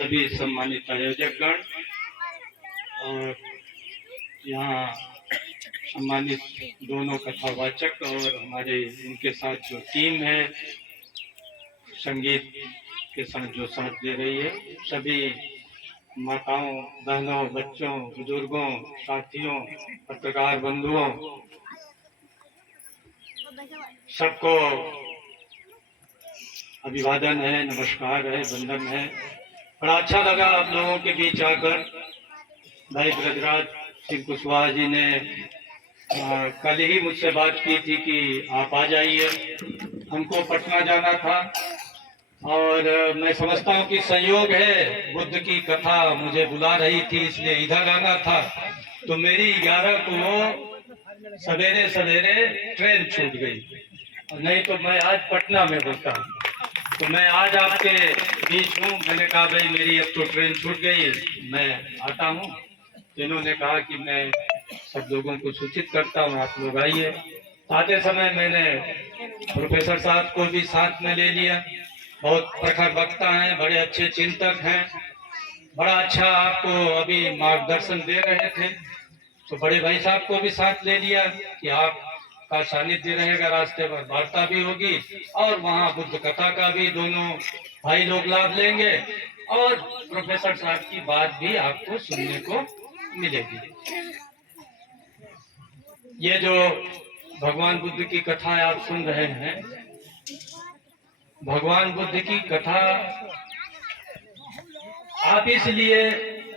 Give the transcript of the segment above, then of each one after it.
सभी सम्मानित आयोजकगण और यहाँ सम्मानित दोनों कथावाचक और हमारे इनके साथ जो टीम है संगीत के साथ जो साथ दे रही है, सभी माताओं, बहनों, बच्चों, बुजुर्गों, साथियों, पत्रकार बंधुओं, सबको अभिवादन है, नमस्कार है, वंदन है। बड़ा अच्छा लगा आप लोगों के बीच आकर। भाई ब्रजराज सिंह कुशवाहा जी ने कल ही मुझसे बात की थी कि आप आ जाइए, हमको पटना जाना था और मैं समझता हूँ कि संयोग है, बुद्ध की कथा मुझे बुला रही थी इसलिए इधर आना था। तो मेरी 11 को सवेरे सवेरे ट्रेन छूट गई, नहीं तो मैं आज पटना में होता। तो मैं आज आपके बीच हूँ। मैंने कहा भाई मेरी अब तो ट्रेन छूट गई, मैं आता हूँ। तो इन्होंने कहा कि मैं सब लोगों को सूचित करता हूँ, आप लोग आइए। आते समय मैंने प्रोफेसर साहब को भी साथ में ले लिया। बहुत प्रखर वक्ता हैं, बड़े अच्छे चिंतक हैं, बड़ा अच्छा आपको अभी मार्गदर्शन दे रहे थे। तो बड़े भाई साहब को भी साथ ले लिया कि आपका सानिध्य रहेगा, रास्ते पर वार्ता भी होगी और वहाँ बुद्ध कथा का भी दोनों भाई लोग लाभ लेंगे और प्रोफेसर साहब की बात भी आपको सुनने को मिलेगी। ये जो भगवान बुद्ध की कथा आप सुन रहे हैं, भगवान बुद्ध की कथा आप इसलिए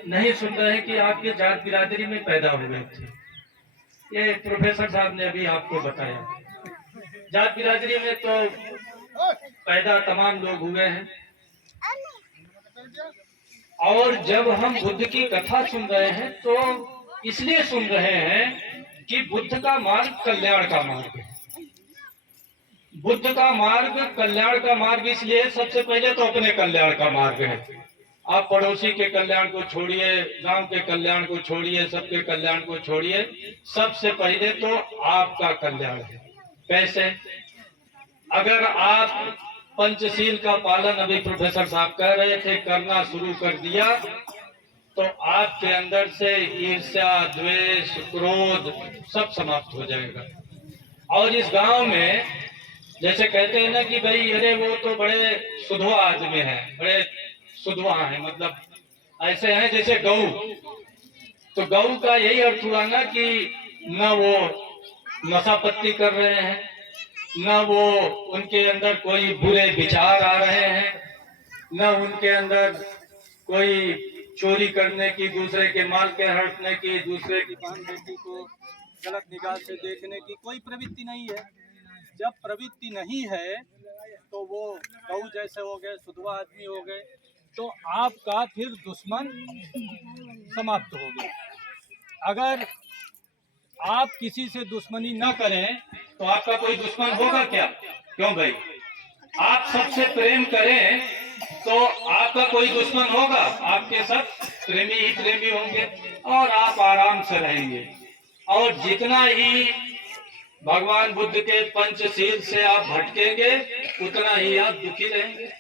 नहीं सुन रहे कि आप ये जात बिरादरी में पैदा हुए थे। ये प्रोफेसर साहब ने अभी आपको बताया, जात बिरादरी में तो पैदा तमाम लोग हुए हैं। और जब हम बुद्ध की कथा सुन रहे हैं तो इसलिए सुन रहे हैं कि बुद्ध का मार्ग कल्याण का मार्ग है। बुद्ध का मार्ग कल्याण का मार्ग इसलिए, सबसे पहले तो अपने कल्याण का मार्ग है। आप पड़ोसी के कल्याण को छोड़िए, गांव के कल्याण को छोड़िए, सबके कल्याण को छोड़िए, सबसे पहले तो आपका कल्याण है। कैसे? अगर आप पंचशील का पालन, अभी प्रोफेसर साहब कह रहे थे, करना शुरू कर दिया तो आपके अंदर से ईर्ष्या, द्वेष, क्रोध सब समाप्त हो जाएगा। और इस गांव में जैसे कहते हैं ना कि भाई अरे वो तो बड़े सुधवा आदमी हैं, बड़े सुधवा हैं, मतलब ऐसे हैं जैसे गऊ। तो गऊ का यही अर्थ हुआ ना कि न वो नशापत्ती कर रहे हैं, न वो उनके अंदर कोई बुरे विचार आ रहे हैं, न उनके अंदर कोई चोरी करने की, दूसरे के माल के हड़पने की, दूसरे की बहन बेटी को गलत निगाह से देखने की कोई प्रवृत्ति नहीं है। जब प्रवृत्ति नहीं है तो वो गऊ जैसे हो गए, सुधवा आदमी हो गए, तो आपका फिर दुश्मन समाप्त हो गया। अगर आप किसी से दुश्मनी न करें तो आपका कोई दुश्मन होगा क्या? क्यों भाई? आप सबसे प्रेम करें तो आपका कोई दुश्मन होगा? आपके सब प्रेमी ही प्रेमी होंगे और आप आराम से रहेंगे। और जितना ही भगवान बुद्ध के पंचशील से आप भटकेंगे उतना ही आप दुखी रहेंगे।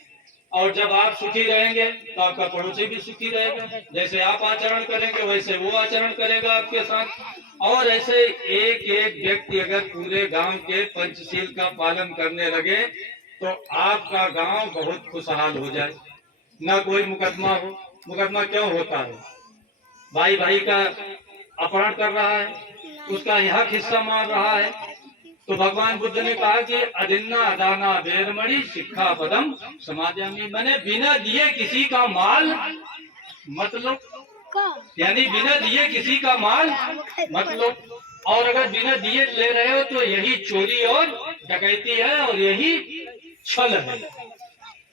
और जब आप सुखी रहेंगे तो आपका पड़ोसी भी सुखी रहेगा। जैसे आप आचरण करेंगे वैसे वो आचरण करेगा आपके साथ। और ऐसे एक एक व्यक्ति अगर पूरे गांव के पंचशील का पालन करने लगे तो आपका गांव बहुत खुशहाल हो जाए। न कोई मुकदमा हो। मुकदमा क्यों होता है? भाई भाई का अपहरण कर रहा है, उसका हक हिस्सा मार रहा है। तो भगवान बुद्ध ने कहा कि अदिन्ना दाना वेरमणि शिक्षा पदम समाजमी, मैंने बिना दिए किसी का माल मत लो, यानी बिना दिए किसी का माल मत लो। और अगर बिना दिए ले रहे हो तो यही चोरी और डकैती है और यही छल है।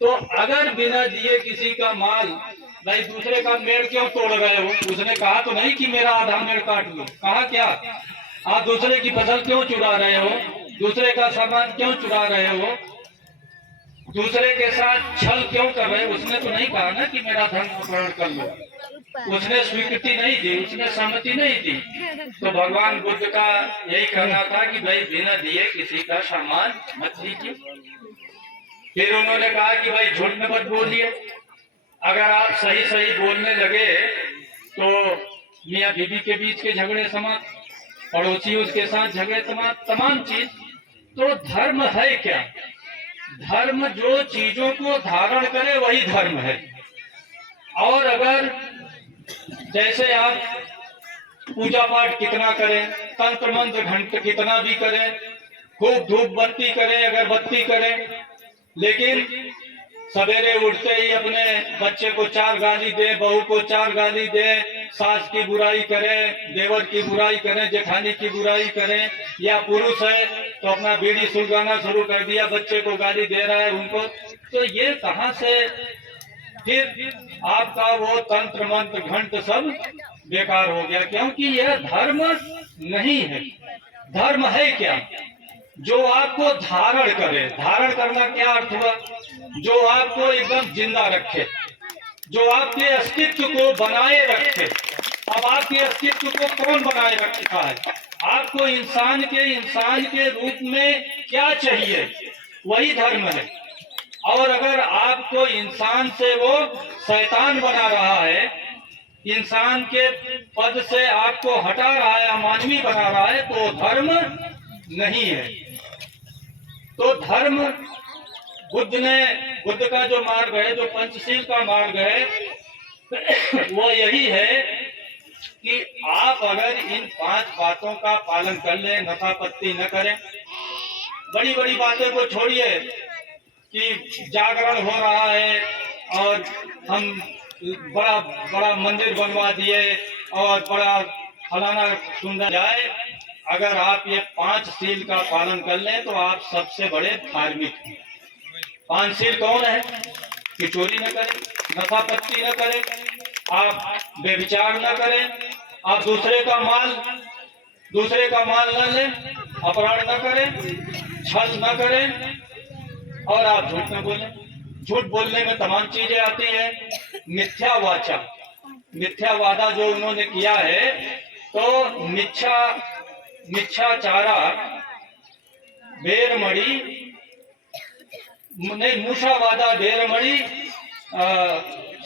तो अगर बिना दिए किसी का माल, भाई दूसरे का मेड़ क्यों तोड़ रहे हो? उसने कहा तो नहीं कि मेरा आधा मेड़ काट लो, कहा क्या? आप दूसरे की फसल क्यों चुरा रहे हो? दूसरे का सामान क्यों चुरा रहे हो? दूसरे के साथ छल क्यों कर रहे हो? उसने तो नहीं कहा ना कि मेरा धन अपहरण कर लो। उसने स्वीकृति नहीं दी, उसने सहमति नहीं दी। तो भगवान बुद्ध का यही कहना था कि भाई बिना दिए किसी का सामान मत लीजिए। फिर उन्होंने कहा कि भाई झूठ में मत बोलिए। अगर आप सही सही बोलने लगे तो मियाँ बीवी के बीच के झगड़े समाप्त, पड़ोसी उसके साथ झगड़े समाप्त, तमाम चीज। तो धर्म है क्या? धर्म जो चीजों को धारण करे वही धर्म है। और अगर जैसे आप पूजा पाठ कितना करें, तंत्र मंत्र घंट कितना भी करें, खूब धूप बत्ती करें, अगरबत्ती करें, लेकिन सवेरे उठते ही अपने बच्चे को 4 गाली दे, बहू को 4 गाली दे, सास की बुराई करें, देवर की बुराई करें, जेठानी की बुराई करें, या पुरुष है तो अपना बीड़ी सुलगाना शुरू कर दिया, बच्चे को गाली दे रहा है उनको, तो ये कहाँ से फिर आपका वो तंत्र मंत्र घंट सब बेकार हो गया, क्योंकि यह धर्म नहीं है। धर्म है क्या? जो आपको धारण करे। धारण करना क्या अर्थ हुआ? जो आपको एकदम जिंदा रखे, जो आपके अस्तित्व को बनाए रखे। अब आपके अस्तित्व को कौन बनाए रखता है? आपको इंसान के रूप में क्या चाहिए, वही धर्म है। और अगर आपको इंसान से वो शैतान बना रहा है, इंसान के पद से आपको हटा रहा है, अमानवीय बना रहा है, तो धर्म नहीं है। तो धर्म बुद्ध का जो मार्ग है, जो पंचशील का मार्ग है, वो यही है कि आप अगर इन 5 बातों का पालन कर लें, नशापत्ती न करें, बड़ी बड़ी बातें को छोड़िए कि जागरण हो रहा है और हम बड़ा बड़ा मंदिर बनवा दिए और बड़ा फलाना सुंदर जाए। अगर आप ये 5 शील का पालन कर लें तो आप सबसे बड़े धार्मिक हैं। 5 शील कौन है? कि चोरी न करें, नशापत्ती न करें, आप बेविचार न करें, आप दूसरे का माल न लें, अपराध न करें, छल न करें, और आप झूठ न बोलें। झूठ बोलने में तमाम चीजें आती है। मिथ्या वाचा, मिथ्या वादा जो उन्होंने किया है, तो मिच्छाचारा बेरमणि नहीं, मूषावादा बेरमणि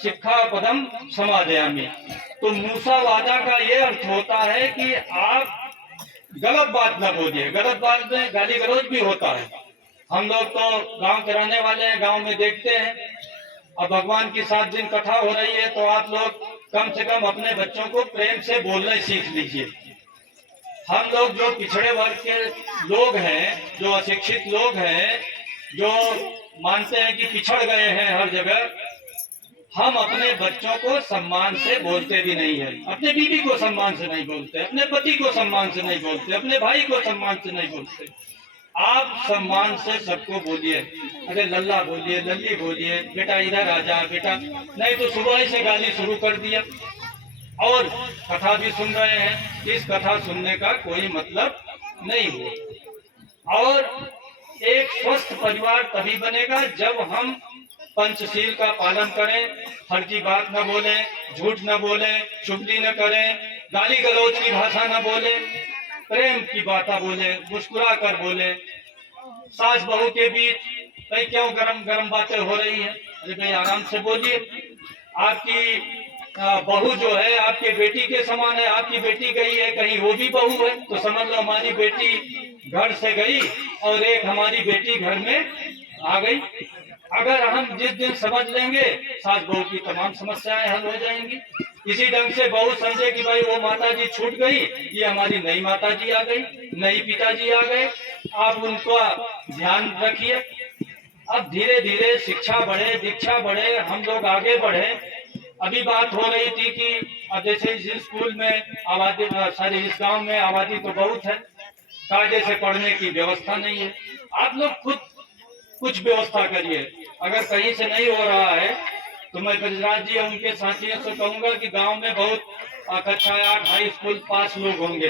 शिक्षा पदम समादयामि। तो मूषावादा का ये अर्थ होता है कि आप गलत बात न बोलिए। गलत बात में गाली गलौज भी होता है। हम लोग तो गांव के रहने वाले हैं, गांव में देखते हैं। अब भगवान की 7 दिन कथा हो रही है, तो आप लोग कम से कम अपने बच्चों को प्रेम से बोलना सीख लीजिए। हम लोग जो पिछड़े वर्ग के लोग हैं, जो अशिक्षित लोग हैं, जो मानते हैं कि पिछड़ गए हैं हर जगह, हम अपने बच्चों को सम्मान से बोलते भी नहीं है। अपने बीवी को सम्मान से नहीं बोलते, अपने पति को सम्मान से नहीं बोलते, अपने भाई को सम्मान से नहीं बोलते। आप सम्मान से सबको बोलिए। अरे लल्ला बोलिए, लल्ली बोलिए, बेटा इधर आ जा, बेटा, नहीं तो सुबह ही से गाली शुरू कर दिया। और कथा भी सुन रहे हैं, इस कथा सुनने का कोई मतलब नहीं हो। और एक स्वस्थ परिवार तभी बनेगा जब हम पंचशील का पालन करें, फर्जी बात न बोलें, झूठ न बोलें, चुगली न करें, गाली गलौज की भाषा न बोलें, प्रेम की बातें बोले, मुस्कुरा कर बोले। सास बहू के बीच भाई क्यों गरम गरम बातें हो रही हैं? अरे भाई आराम से बोलिए। आपकी बहू जो है आपकी बेटी के समान है। आपकी बेटी गई है कहीं, वो भी बहू है, तो समझ लो हमारी बेटी घर से गई और एक हमारी बेटी घर में आ गई। अगर हम जिस दिन समझ लेंगे, सास बहू की तमाम समस्याएं हल हो जाएंगी। इसी ढंग से बहू समझे कि भाई वो माता जी छूट गई, ये हमारी नई माता जी आ गई, नई पिताजी आ गए, आप उनका ध्यान रखिए। अब धीरे धीरे शिक्षा बढ़े, दीक्षा बढ़े, हम लोग आगे बढ़े। अभी बात हो रही थी कि अब जैसे इस स्कूल में आबादी, सॉरी इस गांव में आबादी तो बहुत है, कायदे से पढ़ने की व्यवस्था नहीं है। आप लोग खुद कुछ व्यवस्था करिए। अगर कहीं से नहीं हो रहा है तो मैं ब्रजराज जी उनके साथियों से कहूंगा कि गांव में बहुत कक्षा 8 हाई स्कूल पास लोग होंगे,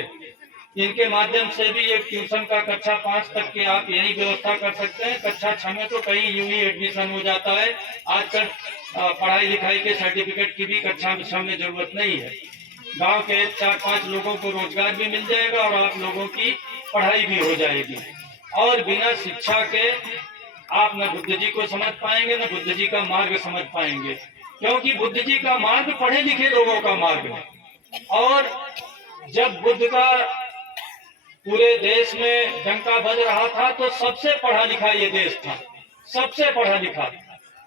इनके माध्यम से भी एक ट्यूशन का कक्षा 5 तक के आप यही व्यवस्था कर सकते हैं। कक्षा 6 में तो कहीं यूं ही एडमिशन हो जाता है। आजकल पढ़ाई लिखाई के सर्टिफिकेट की भी कक्षा 6 में जरूरत नहीं है। गांव के 4-5 लोगों को रोजगार भी मिल जाएगा और आप लोगों की पढ़ाई भी हो जाएगी। और बिना शिक्षा के आप न बुद्ध जी को समझ पाएंगे, न बुद्ध जी का मार्ग समझ पाएंगे। क्योंकि बुद्ध जी का मार्ग पढ़े लिखे लोगों का मार्ग है। और जब बुद्ध का पूरे देश में डंका बज रहा था तो सबसे पढ़ा लिखा ये देश था, सबसे पढ़ा लिखा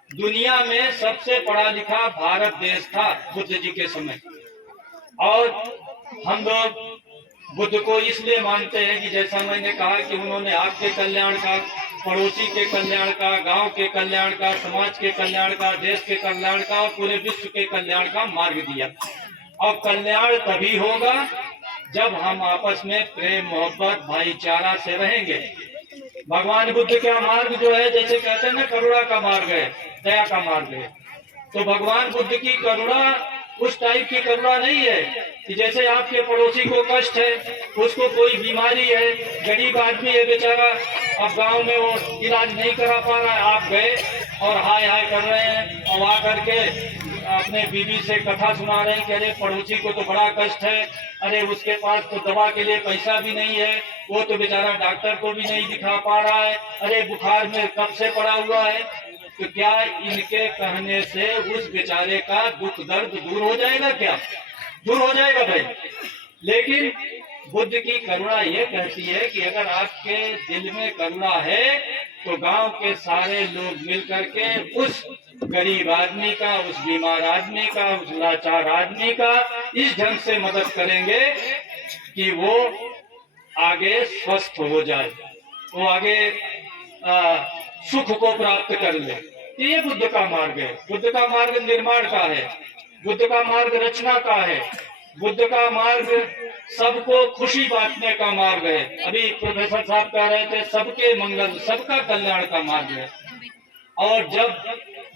दुनिया में सबसे पढ़ा लिखा भारत देश था बुद्ध जी के समय। और हम लोग बुद्ध को इसलिए मानते हैं कि जैसा मैंने कहा कि उन्होंने आपके कल्याण का, पड़ोसी के कल्याण का, गांव के कल्याण का, समाज के कल्याण का, देश के कल्याण का और पूरे विश्व के कल्याण का मार्ग दिया। और कल्याण तभी होगा जब हम आपस में प्रेम, मोहब्बत, भाईचारा से रहेंगे। भगवान बुद्ध का मार्ग जो है, जैसे कहते हैं ना, करुणा का मार्ग है, दया का मार्ग है। तो भगवान बुद्ध की करुणा उस टाइप की करुणा नहीं है कि जैसे आपके पड़ोसी को कष्ट है, उसको कोई बीमारी है, गरीब आदमी है बेचारा, अब गांव में वो इलाज नहीं करा पा रहा है, आप गए और हाय हाय कर रहे हैं और आ करके अपने बीवी से कथा सुना रहे हैं कि अरे पड़ोसी को तो बड़ा कष्ट है, अरे उसके पास तो दवा के लिए पैसा भी नहीं है, वो तो बेचारा डॉक्टर को भी नहीं दिखा पा रहा है, अरे बुखार में कब से पड़ा हुआ है। तो क्या इनके कहने से उस बेचारे का दुख दर्द दूर हो जाएगा? क्या दूर हो जाएगा भाई? लेकिन बुद्ध की करुणा ये कहती है कि अगर आपके दिल में करुणा है तो गांव के सारे लोग मिल करके उस गरीब आदमी का, उस बीमार आदमी का, उस लाचार आदमी का इस ढंग से मदद करेंगे कि वो आगे स्वस्थ हो जाए, वो आगे सुख को प्राप्त कर ले। ये बुद्ध का मार्ग है। बुद्ध का मार्ग निर्माण का है, बुद्ध का मार्ग रचना का है, बुद्ध का मार्ग सबको खुशी बांटने का मार्ग है। अभी प्रोफेसर साहब कह रहे थे सबके मंगल, सबका कल्याण का मार्ग है। और जब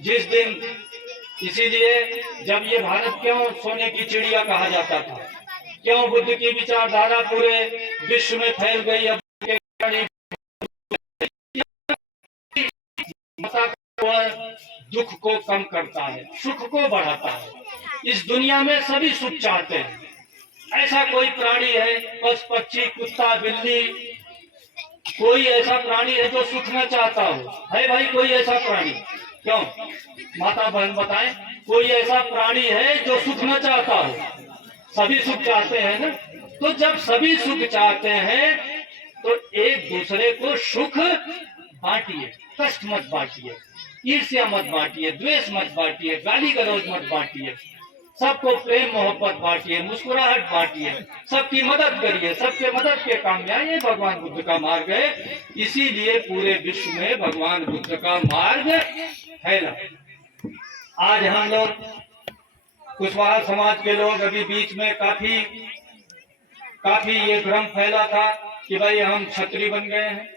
जिस दिन, इसीलिए जब ये भारत क्यों सोने की चिड़िया कहा जाता था, क्यों बुद्ध की विचारधारा पूरे विश्व में फैल गई, अब दुख को कम करता है, सुख को बढ़ाता है। इस दुनिया में सभी सुख चाहते हैं। ऐसा कोई प्राणी है, पशु पक्षी, कुत्ता, बिल्ली, कोई ऐसा प्राणी है जो सुख न चाहता हो? है भाई कोई ऐसा प्राणी? क्यों माता बहन बताएं, कोई ऐसा प्राणी है जो सुख न चाहता हो? सभी सुख चाहते हैं ना। तो जब सभी सुख चाहते हैं तो एक दूसरे को सुख बांटिए, कष्ट मत बांटिए, ईर्ष्या मत बांटिए, द्वेष मत बांटिए, गाली गलौज मत बांटिए, सबको प्रेम मोहब्बत बांटिए, मुस्कुराहट बांटिए, सबकी मदद करिए, सबके मदद के काम में आइए। भगवान बुद्ध का मार्ग है। इसीलिए पूरे विश्व में भगवान बुद्ध का मार्ग फैला। आज हम लोग कुशवाहा समाज के लोग अभी बीच में काफी ये भ्रम फैला था कि भाई हम क्षत्रिय बन गए हैं।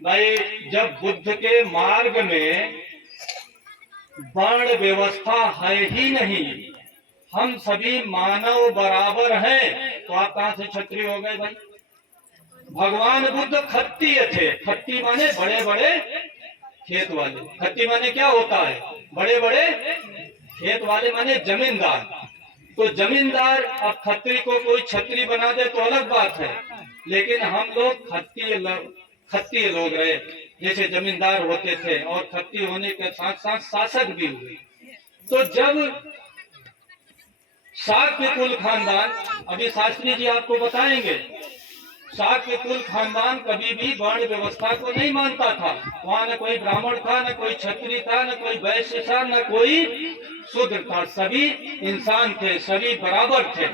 भाई जब बुद्ध के मार्ग में वर्ण व्यवस्था है ही नहीं, हम सभी मानव बराबर हैं, तो आप कहां से क्षत्रिय हो गए भाई? भगवान बुद्ध खत्तीय थे। खत्ती माने बड़े बड़े खेत वाले। खत्ती माने क्या होता है? बड़े बड़े खेत वाले माने जमींदार। तो जमींदार, अब खत्ती को कोई क्षत्रिय बना दे तो अलग बात है, लेकिन हम लोग खत्तीय लोग रहे, जैसे जमींदार होते थे और खत्ती होने के साथ साथ शासक भी हुए। तो जब शाक्य कुल खानदान, अभी शास्त्री जी आपको बताएंगे, शाक्य कुल खानदान कभी भी वर्ण व्यवस्था को नहीं मानता था। वहां न कोई ब्राह्मण था, न कोई क्षत्रिय था, न कोई वैश्य था, न कोई शूद्र था, सभी इंसान थे, सभी बराबर थे।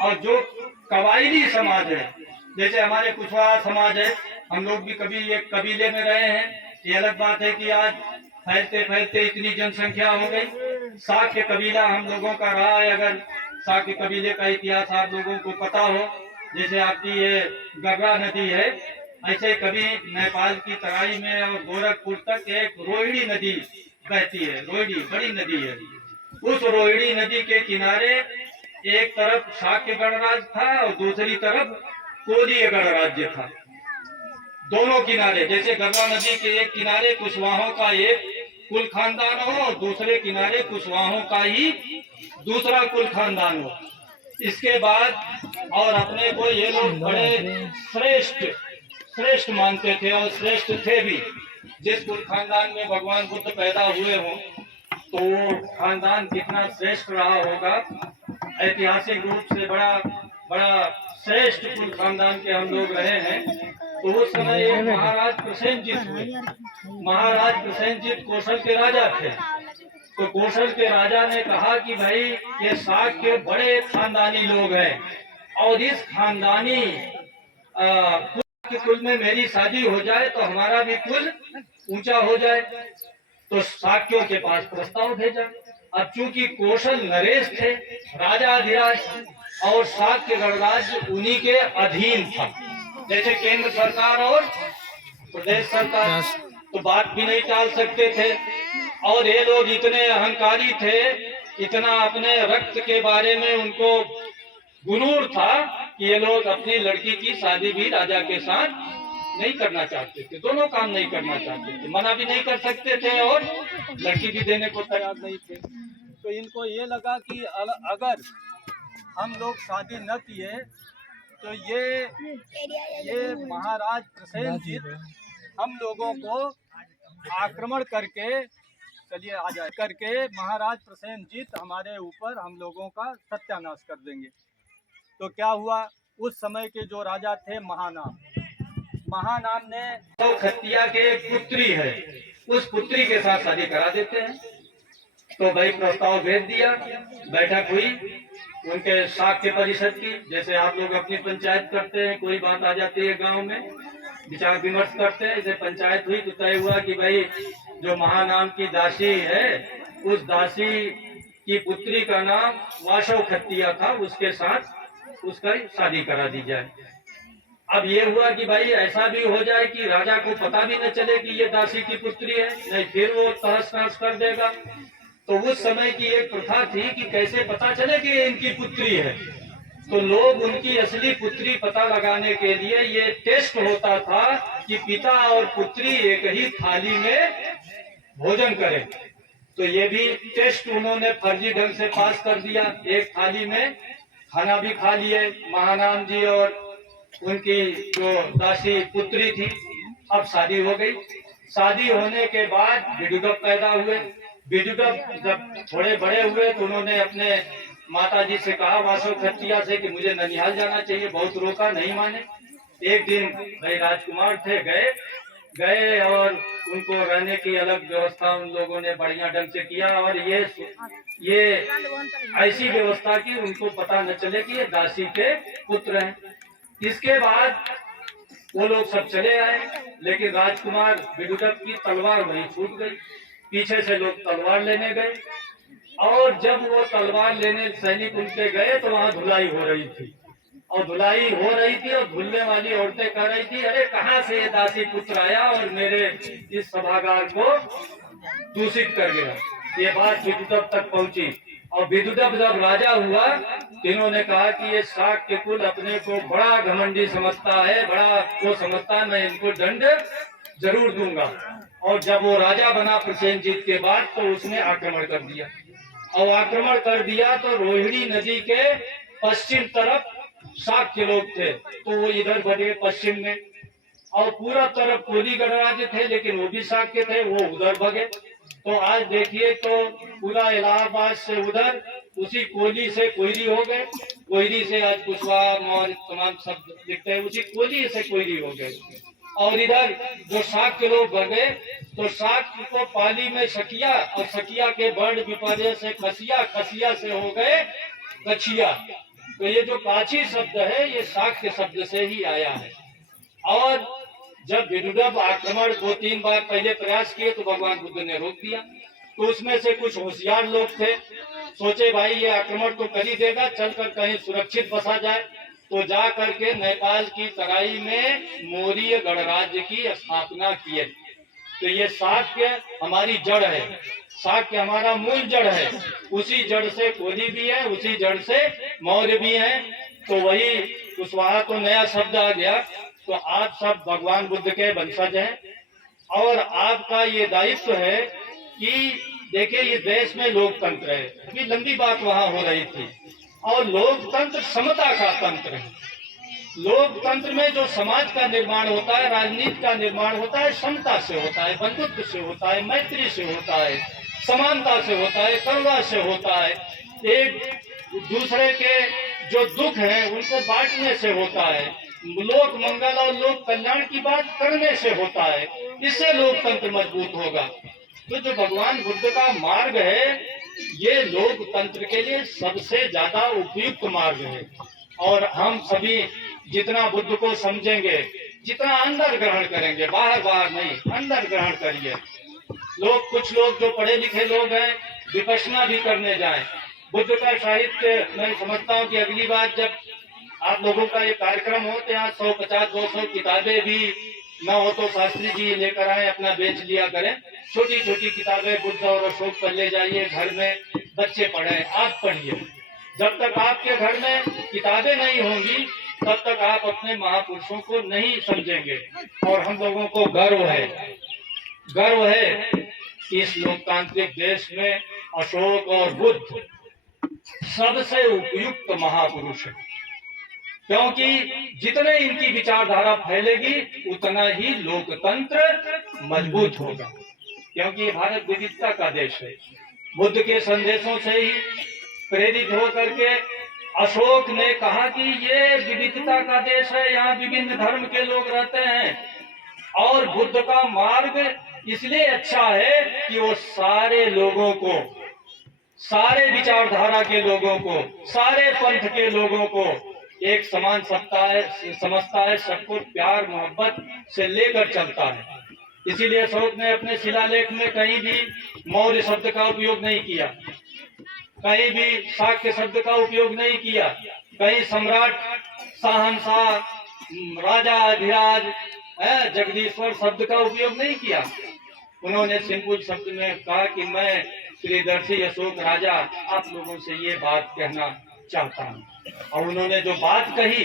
और जो कबायली समाज है, जैसे हमारे कुशवाहा समाज है, हम लोग भी कभी एक कबीले में रहे हैं। ये अलग बात है कि आज फैलते फैलते इतनी जनसंख्या हो गई। शाक्य कबीला हम लोगों का रहा है। अगर शाक्य कबीले का इतिहास आप लोगों को पता हो, जैसे आपकी ये गंगा नदी है, ऐसे कभी नेपाल की तराई में और गोरखपुर तक एक रोहिणी नदी बहती है। रोहिणी बड़ी नदी है। उस रोहिणी नदी के किनारे एक तरफ शाक्य गणराज्य था और दूसरी तरफ कोलीय गणराज्य था। दोनों किनारे, जैसे गंगा नदी के एक किनारे कुशवाहों का एक कुल खानदान हो और दूसरे किनारे कुशवाहों का ही दूसरा कुल खानदान हो। इसके बाद और अपने को ये लोग बड़े श्रेष्ठ मानते थे और श्रेष्ठ थे भी। जिस कुल खानदान में भगवान बुद्ध पैदा हुए हों, तो वो खानदान कितना श्रेष्ठ रहा होगा। ऐतिहासिक रूप से बड़ा बड़ा श्रेष्ठ कुल खानदान के हम लोग रहे हैं। तो उस समय एक महाराज प्रसेनजीत हुए। महाराज प्रसेनजीत कौशल के राजा थे। तो कौशल के राजा ने कहा कि भाई ये शाक के बड़े खानदानी लोग हैं और इस खानदानी कुल में मेरी शादी हो जाए तो हमारा भी कुल ऊंचा हो जाए। तो शाक्यों के पास प्रस्ताव भेजा। अब चूंकि कौशल नरेश थे राजाधिराज और शाक्य गणराज्य उन्हीं के अधीन था, जैसे केंद्र सरकार और प्रदेश सरकार, तो बात भी नहीं टाल सकते थे। और ये लोग इतने अहंकारी थे, इतना अपने रक्त के बारे में उनको गुरूर था कि ये लोग अपनी लड़की की शादी भी राजा के साथ नहीं करना चाहते थे। दोनों काम नहीं करना चाहते थे, मना भी नहीं कर सकते थे और लड़की भी देने को तैयार नहीं थे। तो इनको ये लगा कि अगर हम लोग शादी न किए तो ये महाराज प्रसेनजीत हम लोगों को आक्रमण करके आ जाए करके महाराज प्रसेनजीत हमारे ऊपर हम लोगों का सत्यानाश कर देंगे। तो क्या हुआ, उस समय के जो राजा थे महानाम ने तो खत्तिया के एक पुत्री है, उस पुत्री के साथ शादी करा देते हैं। तो भाई प्रस्ताव भेज दिया, बैठक हुई उनके शाक्य परिषद की, जैसे आप लोग अपनी पंचायत करते हैं, कोई बात आ जाती है गांव में विचार विमर्श करते हैं, जैसे पंचायत हुई तो तय हुआ कि भाई जो महानाम की दासी है उस दासी की पुत्री का नाम वाशव खत्तिया था, उसके साथ उसका शादी करा दी जाए। अब ये हुआ कि भाई ऐसा भी हो जाए कि राजा को पता भी न चले कि ये दासी की पुत्री है, नहीं फिर वो तहस नहस कर देगा। तो उस समय की एक प्रथा थी कि कैसे पता चले कि ये इनकी पुत्री है। तो लोग उनकी असली पुत्री पता लगाने के लिए ये टेस्ट होता था कि पिता और पुत्री एक ही थाली में भोजन करें। तो ये भी टेस्ट उन्होंने फर्जी ढंग से पास कर दिया। एक थाली में खाना भी खा लिए महानाम जी और उनकी जो दासी पुत्री थी। अब शादी हो गई। शादी होने के बाद विदुदप पैदा हुए। विदुदप जब थोड़े बड़े हुए तो उन्होंने अपने माता जी से कहा, वासव खत्तिया से, कि मुझे ननिहाल जाना चाहिए। बहुत रोका, नहीं माने। एक दिन भाई राजकुमार थे, गए और उनको रहने की अलग व्यवस्था उन लोगों ने बढ़िया ढंग से किया और ये ऐसी व्यवस्था की उनको पता न चले कि ये दासी के पुत्र हैं। इसके बाद वो लोग सब चले आए, लेकिन राजकुमार विदुदप की तलवार वहीं छूट गई। पीछे से लोग तलवार लेने गए और जब वो तलवार लेने सैनिक उनके गए तो वहां धुलाई हो रही थी और धुलने वाली औरतें कह रही थी, अरे कहाँ से ये दासी पुत्र आया और मेरे इस सभागार को दूषित कर गया। ये बात विदुदप तक पहुंची और विदुदप जब राजा हुआ तो इन्होंने कहा कि ये शाक के कुल अपने को बड़ा घमंडी समझता है, बड़ा वो समझता है, मैं इनको दंड जरूर दूंगा। और जब वो राजा बना प्रसेनजीत के बाद तो उसने आक्रमण कर दिया और आक्रमण कर दिया तो रोहिणी नदी के पश्चिम तरफ शाक के लोग थे तो वो इधर बढ़े पश्चिम में, और पूरा तरफ कोली गणराज्य थे लेकिन वो भी शाक के थे, वो उधर भगे। तो आज देखिए तो पूरा इलाहाबाद से उधर, उसी कोली से कोयरी हो गए, कोयरी से आज कुशवाहा मौर्य तमाम शब्द दिखते हैं, उसी कोयरी से कोयरी हो गए। और इधर जो शाक के लोग भगे तो शाक को पाली में शकिया और शकिया के वर्ण विपर्य से खसिया, खसिया से हो गए कछिया। तो ये जो काछी शब्द है ये शाक के शब्द से ही आया है। और जब विदुदप आक्रमण 2-3 बार पहले प्रयास किए तो भगवान बुद्ध ने रोक दिया। तो उसमें से कुछ होशियार लोग थे, सोचे भाई ये आक्रमण तो कर ही देगा, चलकर कहीं सुरक्षित बसा जाए। तो जा करके नेपाल की तराई में मौर्य गणराज्य की स्थापना किए। तो ये शाक्य हमारी जड़ है, शाक्य हमारा मूल जड़ है, उसी जड़ से कोली भी है, उसी जड़ से मौर्य भी है। तो वही कुशवाहा तो नया शब्द आ गया। तो आप सब भगवान बुद्ध के वंशज हैं और आपका ये दायित्व है कि देखिए ये देश में लोकतंत्र है, अभी लंबी बात वहां हो रही थी, और लोकतंत्र समता का तंत्र है। लोकतंत्र में जो समाज का निर्माण होता है, राजनीति का निर्माण होता है, समता से होता है, बंधुत्व से होता है, मैत्री से होता है। समानता से होता है, करुणा से होता है, एक दूसरे के जो दुख है उनको बांटने से होता है, लोक मंगल और लोक कल्याण की बात करने से होता है। इससे लोकतंत्र मजबूत होगा। तो जो भगवान बुद्ध का मार्ग है ये लोकतंत्र के लिए सबसे ज्यादा उपयुक्त मार्ग है। और हम सभी जितना बुद्ध को समझेंगे, जितना अंदर ग्रहण करेंगे, बाहर बाहर नहीं, अंदर ग्रहण करिए। कुछ लोग जो पढ़े लिखे लोग हैं विपश्यना भी करने जाएं। बुद्ध का साहित्य मैं समझता हूँ कि अगली बार जब आप लोगों का ये कार्यक्रम हो तो यहाँ 150-200 किताबें भी न हो तो शास्त्री जी लेकर आए, अपना बेच लिया करें। छोटी छोटी किताबें बुद्ध और अशोक पर ले जाइए, घर में बच्चे पढ़ें, आप पढ़िए। जब तक आपके घर में किताबें नहीं होंगी तब तक आप अपने महापुरुषों को नहीं समझेंगे। और हम लोगों को गर्व है कि इस लोकतांत्रिक देश में अशोक और बुद्ध सबसे उपयुक्त महापुरुष है, क्योंकि जितने इनकी विचारधारा फैलेगी उतना ही लोकतंत्र मजबूत होगा। क्योंकि भारत विविधता का देश है। बुद्ध के संदेशों से ही प्रेरित होकर के अशोक ने कहा कि ये विविधता का देश है, यहाँ विभिन्न धर्म के लोग रहते हैं। और बुद्ध का मार्ग इसलिए अच्छा है कि वो सारे लोगों को, सारे विचारधारा के लोगों को, सारे पंथ के लोगों को एक समान समझता है, सबको प्यार मोहब्बत से लेकर चलता है। इसीलिए अशोक ने अपने शिलालेख में कहीं भी मौर्य शब्द का उपयोग नहीं किया, कहीं भी शाक्य शब्द का उपयोग नहीं किया, कहीं सम्राट, शहंशाह, राजा, अधिराज, जगदीश्वर शब्द का उपयोग नहीं किया। उन्होंने सिंपल शब्द में कहा कि मैं श्रीदर्शी अशोक राजा आप लोगों से ये बात कहना चाहता हूँ। और उन्होंने जो बात कही,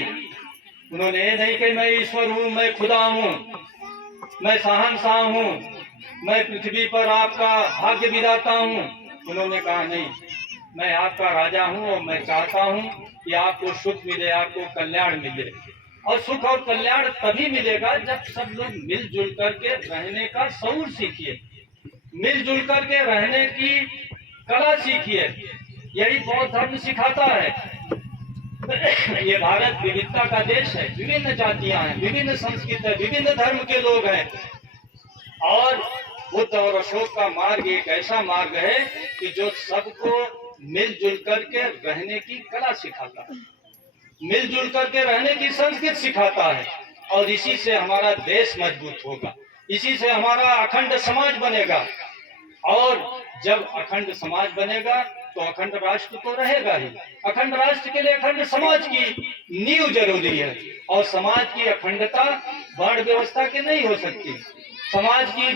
उन्होंने ये नहीं कही मैं ईश्वर हूँ, मैं खुदा हूँ, मैं शहंशाह हूँ, मैं पृथ्वी पर आपका भाग्य विधाता हूँ। उन्होंने कहा नहीं, मैं आपका राजा हूँ और मैं चाहता हूँ कि आपको सुख मिले, आपको कल्याण मिले। और सुख और कल्याण तभी मिलेगा जब सब लोग मिलजुल करके रहने का शऊर सीखिए, मिलजुल करके रहने की कला सीखिए। यही बौद्ध धर्म सिखाता है। ये भारत विविधता का देश है, विभिन्न जातियां हैं, विभिन्न संस्कृति है, विभिन्न धर्म के लोग हैं। और बुद्ध और अशोक का मार्ग एक ऐसा मार्ग है कि जो सबको मिलजुल करके रहने की कला सिखाता है, मिलजुल करके रहने की संस्कृति सिखाता है। और इसी से हमारा देश मजबूत होगा, इसी से हमारा अखंड समाज बनेगा। और जब अखंड समाज बनेगा तो अखंड राष्ट्र तो रहेगा ही। अखंड राष्ट्र के लिए अखंड समाज की नींव जरूरी है। और समाज की अखंडता वर्ण व्यवस्था के नहीं हो सकती। समाज की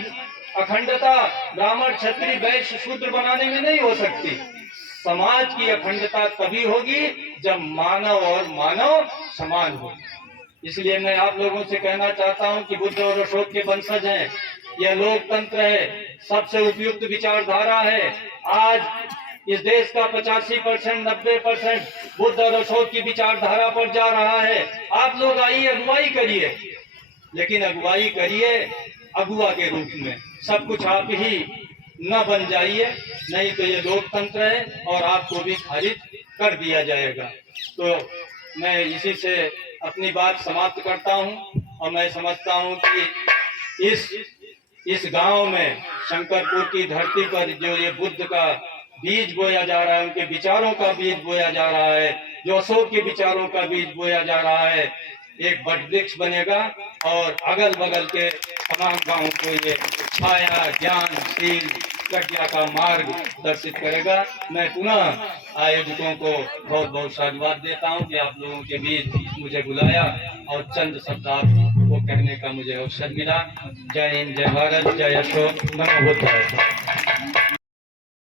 अखंडता ब्राह्मण, क्षत्रिय, वैश्य, शूद्र बनाने में नहीं हो सकती। समाज की अखंडता तभी होगी जब मानव और मानव समान हो। इसलिए मैं आप लोगों से कहना चाहता हूं कि बुद्ध और अशोक के वंशज हैं, यह लोकतंत्र है, सबसे उपयुक्त विचारधारा है। आज इस देश का 85%, 90% बुद्ध और अशोक की विचारधारा पर जा रहा है। आप लोग आइए, अगुवाई करिए, लेकिन अगुवाई करिए अगुआ के रूप में। सब कुछ आप ही न बन जाइए, नहीं तो ये लोकतंत्र है और आपको भी खारिज कर दिया जाएगा। तो मैं इसी से अपनी बात समाप्त करता हूँ। और मैं समझता हूँ कि इस गांव में, शंकरपुर की धरती पर जो ये बुद्ध का बीज बोया जा रहा है, उनके विचारों का बीज बोया जा रहा है, जो अशोक के विचारों का बीज बोया जा रहा है, एक वट वृक्ष बनेगा और अगल बगल के तमाम गांवों को ये छाया, ज्ञान, शील, प्रज्ञा का मार्ग दर्शित करेगा। मैं पुनः आयोजकों को बहुत बहुत साधुवाद देता हूं कि आप लोगों के बीच मुझे बुलाया और चंद शब्द आपको कहने का मुझे अवसर मिला। जय हिंद, जय भारत, जय अशोक, नमो बुद्धाय।